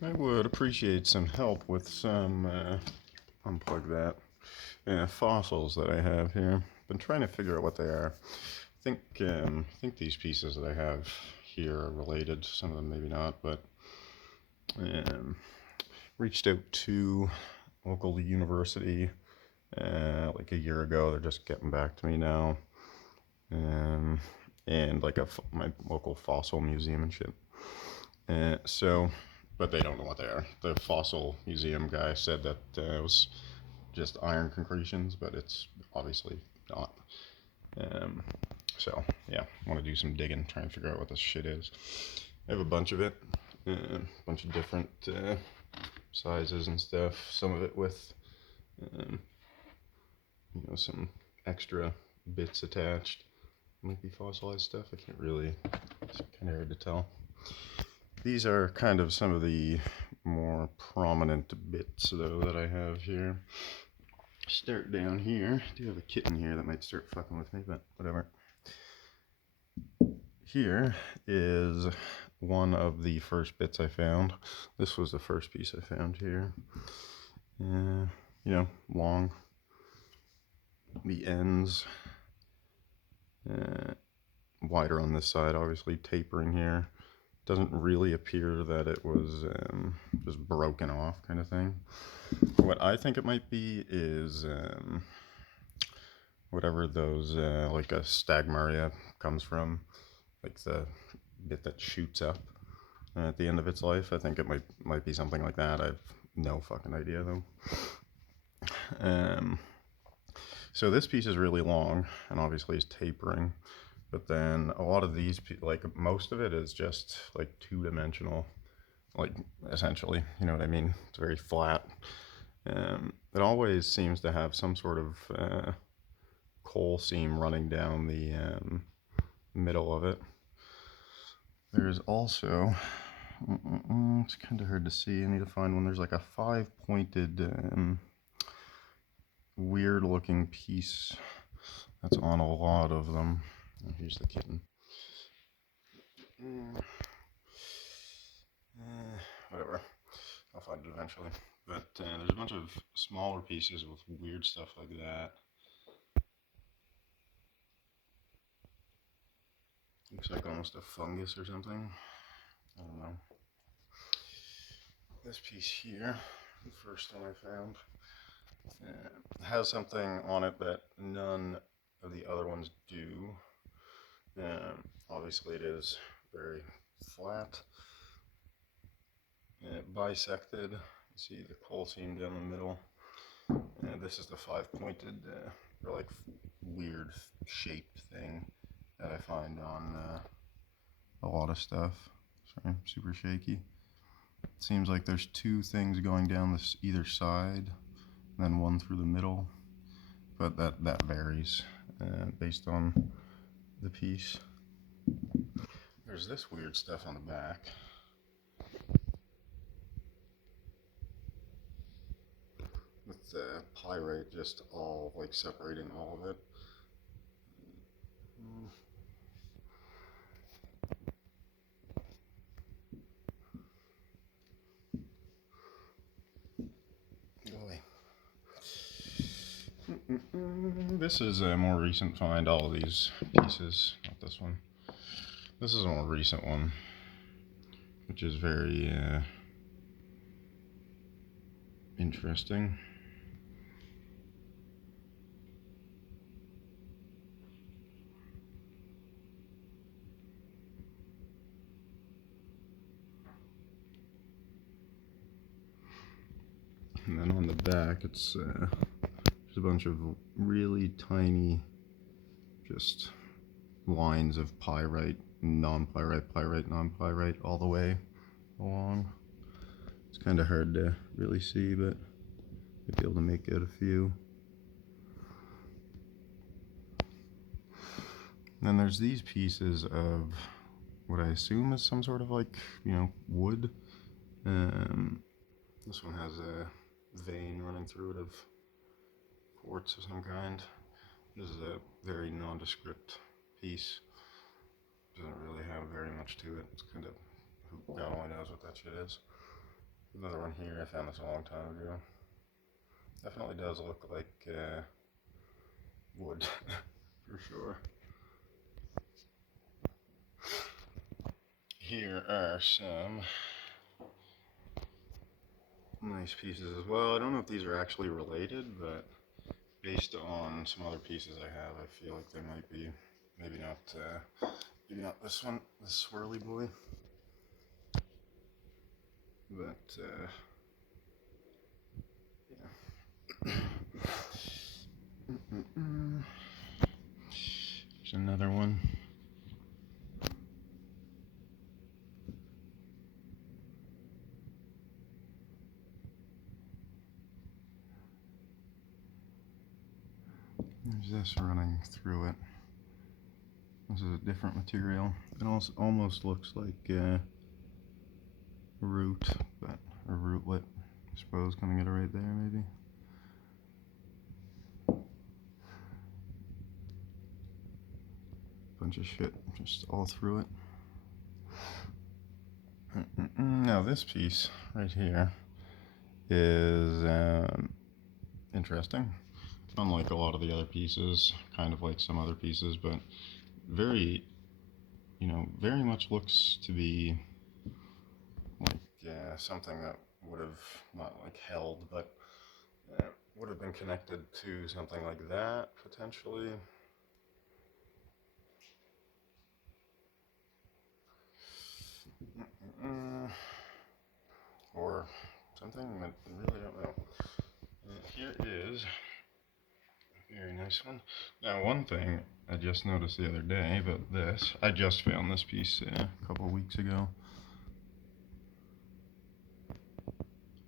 I would appreciate some help with some, unplug that, fossils that I have here. Been trying to figure out what they are. I think these pieces that I have here are related. Some of them maybe not, but um, reached out to local university like a year ago. They're just getting back to me now, um, and like my local fossil museum and shit. So, but they don't know what they are. The fossil museum guy said that it was just iron concretions, but it's obviously not. Um, so yeah, I want to do some digging, try and figure out what this shit is. I have a bunch of it, a bunch of different sizes and stuff. Some of it with, um, some extra bits attached. Might be fossilized stuff. I can't really. It's kind of hard to tell. These are kind of some of the more prominent bits, though, that I have here. Start down here. I do have a kitten here that might start fucking with me, but whatever. Here is one of the first bits I found. This was the first piece I found here. Long. The ends. Wider on this side, obviously tapering here. Doesn't really appear that it was just broken off kind of thing. What I think it might be is whatever those, like a stagmaria comes from, like the bit that shoots up at the end of its life. I think it might be something like that. I have no fucking idea though. So this piece is really long and obviously is tapering, but then a lot of these, like most of it is just like two-dimensional, like essentially, you know what I mean? It's very flat. It always seems to have some sort of coal seam running down the middle of it. There's also, it's kind of hard to see. I need to find one. There's like a five-pointed, weird-looking piece that's on a lot of them. Oh, here's the kitten. Whatever. I'll find it eventually. But there's a bunch of smaller pieces with weird stuff like that. Looks like almost a fungus or something. I don't know. This piece here, the first one I found, has something on it that none of the other ones do. Obviously it is very flat, bisected. You see the coal seam down the middle. And this is the five-pointed, or like weird shaped thing that I find on a lot of stuff. Sorry, I'm super shaky. It seems like there's two things going down this either side, and then one through the middle, but that varies based on the piece. There's this weird stuff on the back. With the pyrite just all like separating all of it. Go away. This is a more recent find, all of these pieces, not this one. This is a more recent one, which is very interesting. And then on the back, it's just a bunch of really tiny, just lines of pyrite, non-pyrite, pyrite, non-pyrite, all the way along. It's kind of hard to really see, but I'd be able to make out a few. And then there's these pieces of what I assume is some sort of like, wood. This one has a vein running through it of quartz of some kind. This is a very nondescript piece. Doesn't really have very much to it. It's kind of, God only knows what that shit is. Another one here, I found this a long time ago. Definitely does look like wood, for sure. Here are some nice pieces as well. I don't know if these are actually related, but based on some other pieces I have, I feel like they might be. Maybe not this one, this swirly boy, but yeah. There's another one. There's this running through it. This is a different material. It also almost looks like root, but a rootlet, I suppose, coming at it right there, maybe. Bunch of shit just all through it. Now this piece right here is interesting. Unlike a lot of the other pieces, kind of like some other pieces, but very, very much looks to be like something that would have not like held, but would have been connected to something like that potentially. Or something, I really don't know. Here is a very nice one. Now, one thing I just noticed the other day about this, I just found this piece a couple of weeks ago.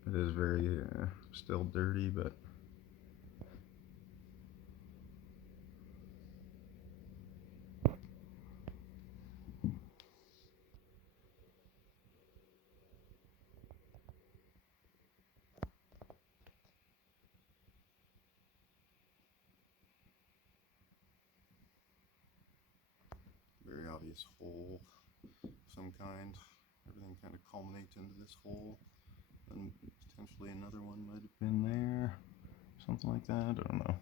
It is very still dirty, but very obvious hole of some kind. Everything kind of culminates into this hole, and potentially another one might have been there, something like that. I don't know.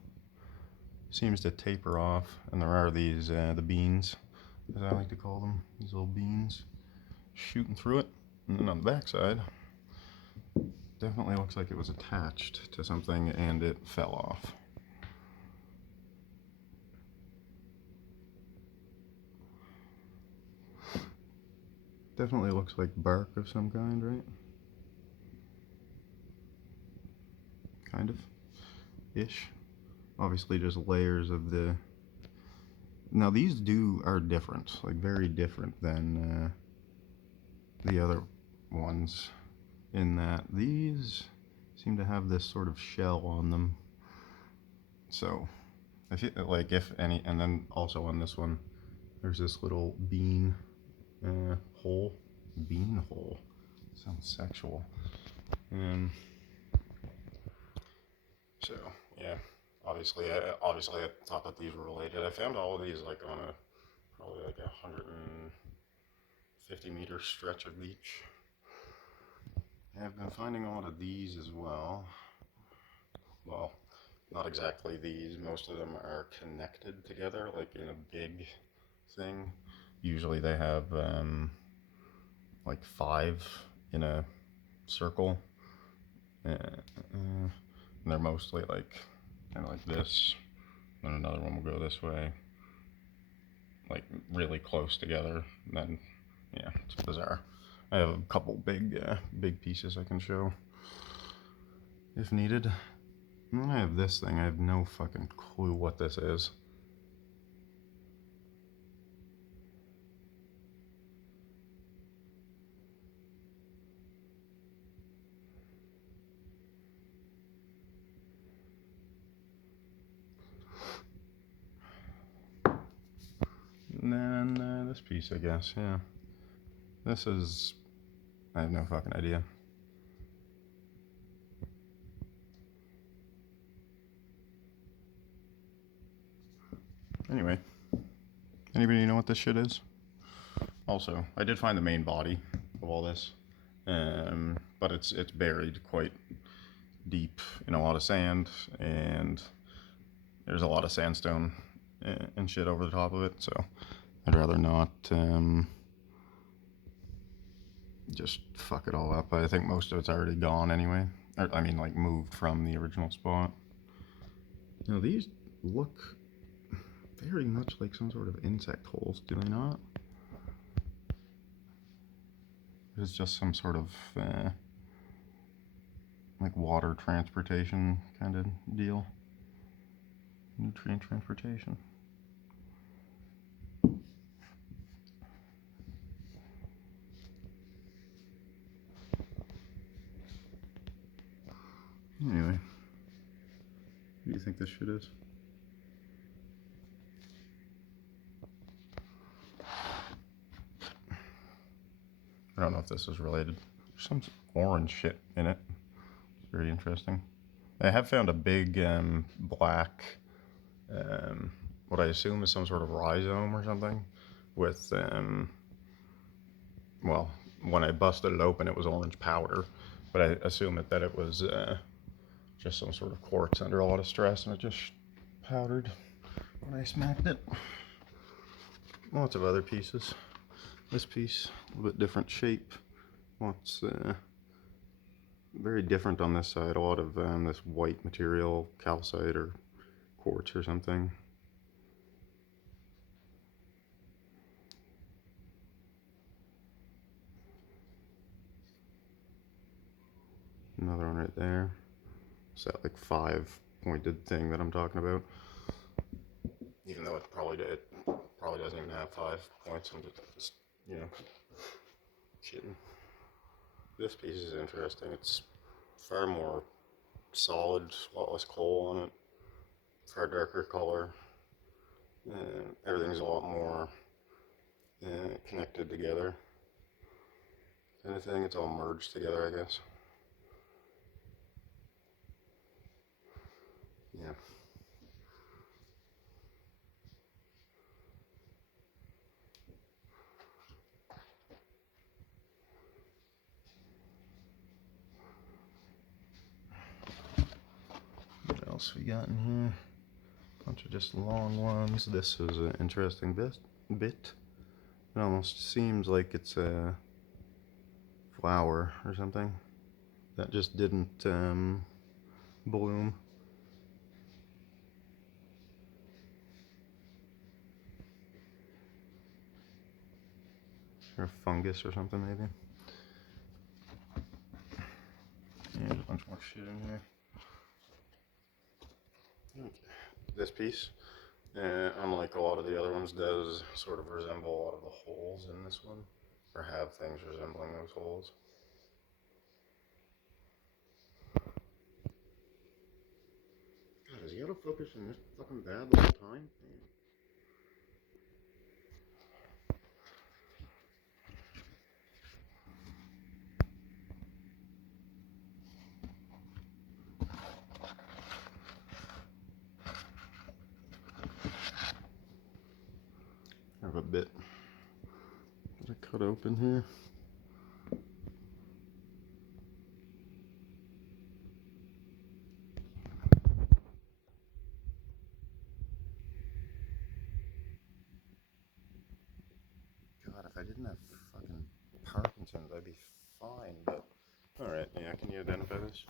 Seems to taper off, and there are these the beans, as I like to call them, these little beans shooting through it. And then on the back side, definitely looks like it was attached to something and it fell off. Definitely looks like bark of some kind, right? Kind of ish. Obviously just layers of the. Now these are different, like very different than the other ones, in that these seem to have this sort of shell on them. So I feel like if any, and then also on this one, there's this little bean hole. Bean hole. Sounds sexual. So yeah, obviously I thought that these were related. I found all of these like on a probably like 150-meter stretch of beach. I've been finding a lot of these as well. Well, not exactly these. Most of them are connected together, like in a big thing. Usually they have like 5 in a circle. And they're mostly like kind of like this. Then another one will go this way, like really close together. And then yeah, it's bizarre. I have a couple big pieces I can show if needed. And then I have this thing. I have no fucking clue what this is. And then this piece, I guess, yeah. This is, I have no fucking idea. Anyway, anybody know what this shit is? Also, I did find the main body of all this, but it's buried quite deep in a lot of sand, and there's a lot of sandstone and shit over the top of it. So I'd rather not just fuck it all up. I think most of it's already gone anyway. I mean, like moved from the original spot. Now these look very much like some sort of insect holes, do they not? It's just some sort of like water transportation kind of deal. Nutrient transportation. Anyway, what do you think this shit is? I don't know if this is related. There's some orange shit in it. It's very interesting. I have found a big black, what I assume is some sort of rhizome or something, with, well, when I busted it open, it was orange powder, but I assume that it was just some sort of quartz under a lot of stress, and it just powdered when I smacked it. Lots of other pieces. This piece, a little bit different shape. Lots, very different on this side. A lot of this white material, calcite or quartz or something. Another one right there. It's that like 5-pointed thing that I'm talking about. Even though it probably doesn't even have 5 points. I'm just you know, kidding. This piece is interesting. It's far more solid, a lot less coal on it. Far darker color. Everything's a lot more connected together. Anything, it's all merged together, I guess. Yeah. What else we got in here? A bunch of just long ones. This is an interesting bit. It almost seems like it's a flower or something that just didn't bloom. Or fungus or something, maybe. Yeah, there's a bunch more shit in here. Okay. This piece, unlike a lot of the other ones, does sort of resemble a lot of the holes in this one, or have things resembling those holes. God, is the autofocus in this fucking bad the whole time? I have a bit that I cut open here. God, if I didn't have fucking Parkinson's, I'd be fine, but alright, yeah, can you identify this?